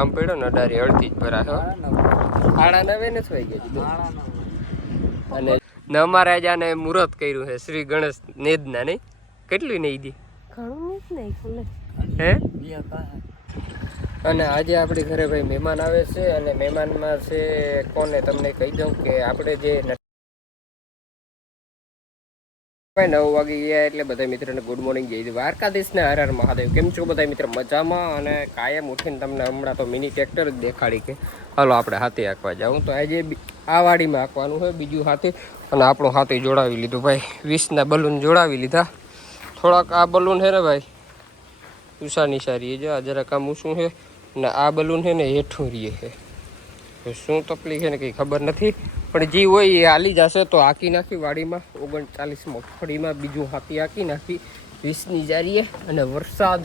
આમ પડ્યો ને અડારી અડધી જ ભરા સાડા 9 નથી વાઈ ગયા અને અમારે આજે આને મુહૂર્ત કર્યું છે શ્રી ગણેશ નેદના નહીં કેટલી નહીં દી હે અને આજે આપણી ઘરે ભાઈ મહેમાન આવે છે અને મહેમાનમાં છે કોને તમને કહી દઉં કે આપણે જે 9 વાગી ગયા એટલે બધા મિત્રોને ગુડ મોર્નિંગ જય દ્વારકાધીશને હર હર મહાદેવ. કેમ છો બધા મિત્ર? મજામાં. અને કાયમ ઉઠીને તમને હમણાં તો મિની ટ્રેક્ટર જ દેખાડી કે હાલો આપણે હાથી હાંકવા જાઉં. તો આજે આ વાડીમાં હાંકવાનું હોય બીજું હાથી અને આપણું હાથી જોડાવી લીધું ભાઈ. 20ના બલૂન જોડાવી લીધા. થોડાક આ બલૂન છે ને ભાઈ ઊંચા નિશારી જો આ જરાક આમ ઊંચું છે ને આ બલૂન છે ને હેઠું રહીએ છે. શું તકલીફ છે ને કંઈ ખબર નથી પણ જે હોય એ હાલી જશે. તો હાંકી નાખી વાડીમાં 39 મગફળીમાં બીજું હાથી હાંકી નાખી 20ની જારીએ. અને વરસાદ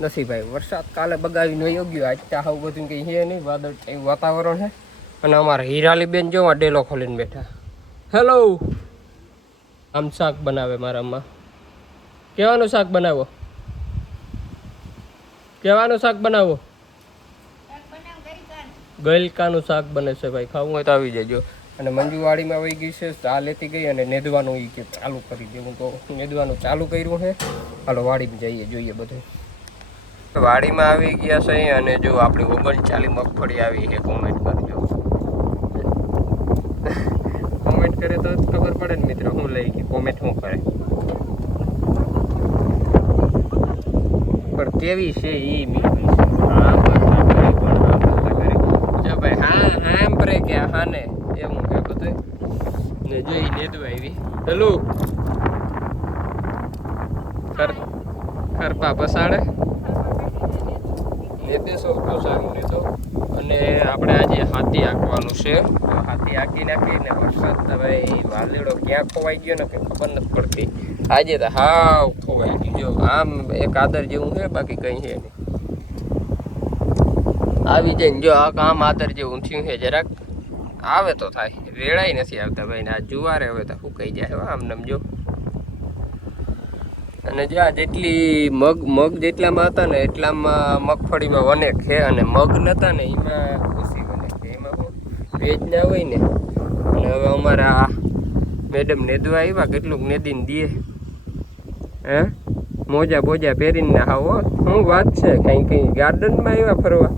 નથી ભાઈ, વરસાદ કાલે બગાવીને વયો ગયો. આજ તો આવું બધું કંઈ છે નહીં, વાદળ એવું વાતાવરણ છે. અને અમારા હીરાલી બેન જો ડેલો ખોલીને બેઠા. હેલો, આમ શાક બનાવે મારામાં. કેવાનું શાક બનાવો? કેવાનું શાક બનાવો? ગલકાનું શાક બને છે ભાઈ. ખાવું હોય તો આવી જજો. અને મંજુવાડીમાં વહી ગઈ છે, ચા લેતી ગઈ અને નેદવાનું એ કે ચાલુ કરી દેવું. તો નેદવાનું ચાલુ કર્યું છે. હાલો વાડીમાં જઈએ, જોઈએ બધું. વાડીમાં આવી ગયા છે અને જો આપણી 39 મગફળી આવી છે. કોમેન્ટ કરજો, કોમેન્ટ કરે તો ખબર પડે ને મિત્રો હું લઈ ગઈ. કોમેન્ટ શું કરે પણ કેવી છે એ મીઠી છે. હા ભાઈ, હા આમ પ્રે કે હા ને એવું કે બધું ને જોઈ નેદવા આવી. હેલો ખરપા પસાડે નેદેશો તો સારું ને. તો અને આપણે આજે હાથી હાંકવાનું છે. હાથી હાંકી નાખીને વરસાદ તો ભાઈ વાલેડો ક્યાં ખોવાઈ ગયો ને કંઈ ખબર નથી પડતી. આજે તો હાવ ખોવાઈ ગયું. જો આમ એક આદર જેવું છે, બાકી કંઈ છે નહીં. આવી જાય ને જો આ કામ આદર જેવું થયું છે. જરાક આવે તો થાય, રેડાઈ નથી આવતા ભાઈ ને. આ જુવારે હવે તો ફૂંકાઈ જાય આમ નમ જો. અને જ્યાં જેટલી મગ જેટલામાં હતા ને એટલામાં મગફળીમાં વનેક છે અને મગ નતા ને એમાં ઓછી વનેક છે. એમાં હું ભેજ ના હોય ને. અને હવે અમારા મેડમ નેદવા આવ્યા, કેટલુંક નેદીને દે હે મોજા બોજા પહેરીને ના હાવો. શું વાત છે? કંઈ ગાર્ડનમાં આવ્યા ફરવા?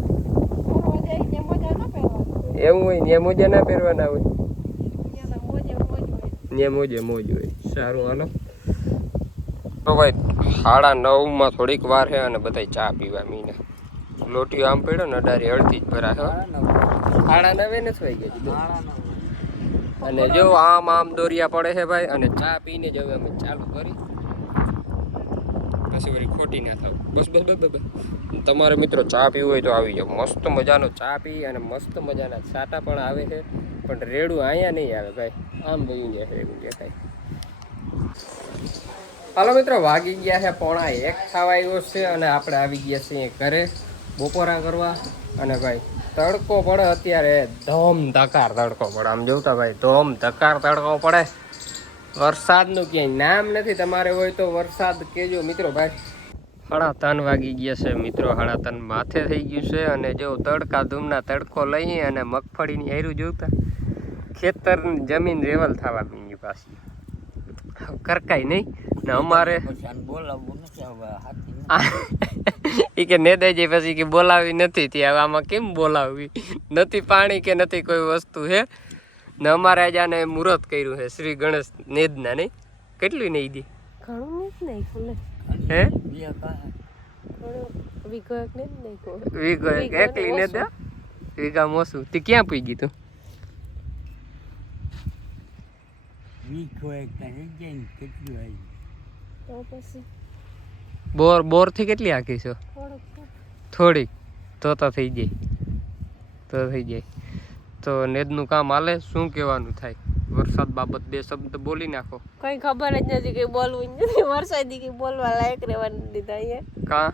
એવું હોય ને મોજા ના પહેરવાના હોય ને મોજે મોજ હોય. સારું હાલો તો ભાઈ 9:30 થોડીક વાર છે અને બધા ચા પીવા મીને. લોટીઓ આમ પડ્યો ને અડારી અડધી જ ભરા છે. 9:30 નથી વાઈ ગયા અને જો આમ દોરિયા પડે છે ભાઈ. અને ચા પીને જ હવે અમે ચાલુ કરી, પછી વળી ખોટી ના થાવ. બસ બસ બસ બસ. તમારે મિત્રો ચા પીવું હોય તો આવી જાઓ. મસ્ત મજાનો ચા પી અને મસ્ત મજાના સાટા પણ આવે છે. પણ રેડું અહીંયા નહીં આવે ભાઈ, આમ બધું જાય રેડું દેખાય. હાલો મિત્રો, વાગી ગયા છે 1:45 થવા આવ્યો છે અને આપણે આવી ગયા છીએ ઘરે બપોરા કરવા. અને ભાઈ તડકો પડે અત્યારે, ધોમ ધકાર તડકો પડે. આમ જોતા ભાઈ ધોમ ધકાર તડકો પડે. વરસાદનું ક્યાંય નામ નથી. તમારે હોય તો વરસાદ કહેજો મિત્રો. ભાઈ 3:30 વાગી ગયા છે મિત્રો. 3:30 માથે થઈ ગયું છે. અને જો તડકા ધૂમના તડકો લઈ અને મગફળીની હેરું જોતા ખેતરની જમીન રેવલ થવા મીંડી પાછી કરકાય નહીં ને. અમારે એ કે નેદાઈ જાય પછી કે બોલાવી નથી ત્યાં. હવે આમાં કેમ બોલાવવી? નથી પાણી કે નથી કોઈ વસ્તુ છે ને. અમારે આજે આને મુહૂર્ત કર્યું છે શ્રી ગણેશ નેદના નહીં કેટલી નહીં દી હે વીઘો એકલી નેદા વીઘા મોસું તે ક્યાં પી ગઈ તું? બોર થી કેટલી આખી છો? થોડીક તો થઈ જાય, તો થઈ જાય. તો નેદનું કામ હાલે. શું કહેવાનું થાય વરસાદ બાબત? 2 શબ્દ બોલી નાખો. કઈ ખબર જ નથી કે બોલવું નથી. વરસાદી કે બોલવા લાયક રહેવાનું દીધા અહીંયા કા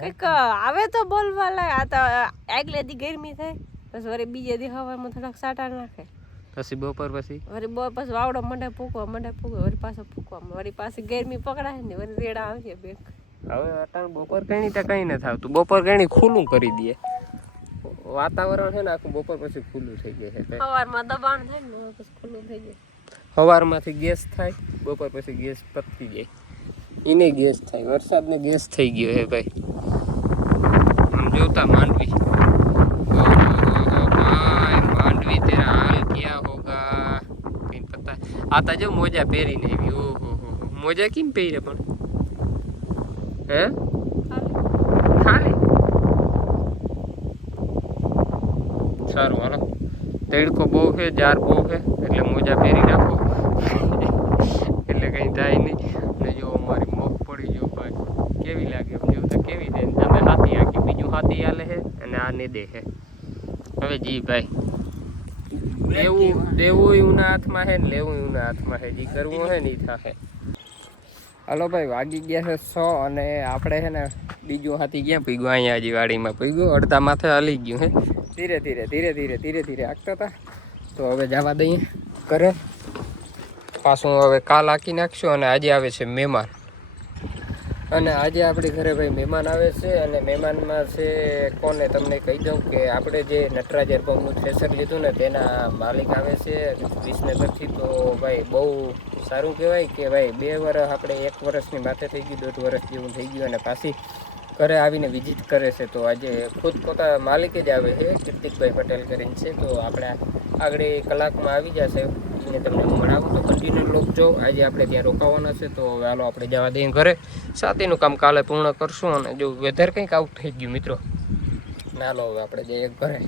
કઈક આવે તો બોલવા લાયક. આ તો આગલે દી ગરમી થાય પછી વળી બીજે દી હવામાં થોડાક સાટા નાખે. પછી બપોર પછી પછી વાવડો મંડે ફૂકવા વળી પાછો ફૂકવા વળી પાછી ગરમી પકડાય ને વળી રેડા આવશે બેંક. હવે અટાણ બપોર કઈ કંઈ નથી આવતું. બપોર કઈ ખુલ્લું કરી દે વાતાવરણ છે ને આખું બપોર પછી ખુલ્લું થઈ જાય છે. સવારમાં દબાણ થાય ને પછી ખુલ્લું થઈ જાય. સવારમાંથી ગેસ થાય, બપોર પછી ગેસ પતી જાય. એને ગેસ થાય, વરસાદને ગેસ થઈ ગયો હે ભાઈ. આમ જોતા માંડવી, ભાઈ માંડવી તેરા હાલ ક્યાં હોગા કઈ પતા. આતા જો મોજા પહેરીને આવી. ઓહો મોજા કેમ પહેરે પણ હે ખાલી સારું હાલો. તડકો બહુ છે, જાર બહુ છે એટલે મોજા પહેરી રાખો એટલે કઈ થાય નહીં. ને જો અમારી મગફળી જો ભાઈ કેવી લાગે જેવું તો કેવી દે. તમે હાથી આખી બીજું હાથી હાલે છે અને આ ને દે છે. હવે જી ભાઈ દેવું એના હાથમાં છે ને લેવું એના હાથમાં છે. જી કરવું હે ને એ થશે. હાલો ભાઈ વાગી ગયા છે 6 અને આપણે છે ને બીજું હાથી ક્યાં પીગ્યું? અહીંયા હજી વાડીમાં પીગ્યું. અડધા માથે હલી ગયું હે. ધીરે ધીરે આગતા હતા. તો હવે જવા દઈએ ઘરે. પાછું હવે કાલ હાકી નાખશું. અને આજે આવે છે મહેમાન. અને આજે આપણી ઘરે ભાઈ મહેમાન આવે છે. અને મહેમાનમાં છે કોને તમને કહી દઉં કે આપણે જે નટરાજ એરપંપનું થ્રેસર લીધું ને તેના માલિક આવે છે વિસનગરથી. તો ભાઈ બહુ સારું કહેવાય કે ભાઈ 2 વર્ષ આપણે 1 વર્ષની માથે થઈ ગયું, 1.5 વર્ષ જેવું થઈ ગયું. અને પાછી ઘરે આવીને વિઝિટ કરે છે. તો આજે ખુદ પોતા માલિક જ આવે છે, કીર્તિકભાઈ પટેલ કરીને છે. તો આપણે આગળ કલાકમાં આવી જશે. એને તમને મળાવું તો કન્ટિન્યુ લોક જો. આજે આપણે ત્યાં રોકાવાના છે. તો હવે હાલો આપણે જવા દઈએ ઘરે. સાથેનું કામ કાલે પૂર્ણ કરશું. અને જો વેધર કંઈક આઉટ થઈ ગયું મિત્રો. ના લો હવે આપણે જઈએ ઘરે.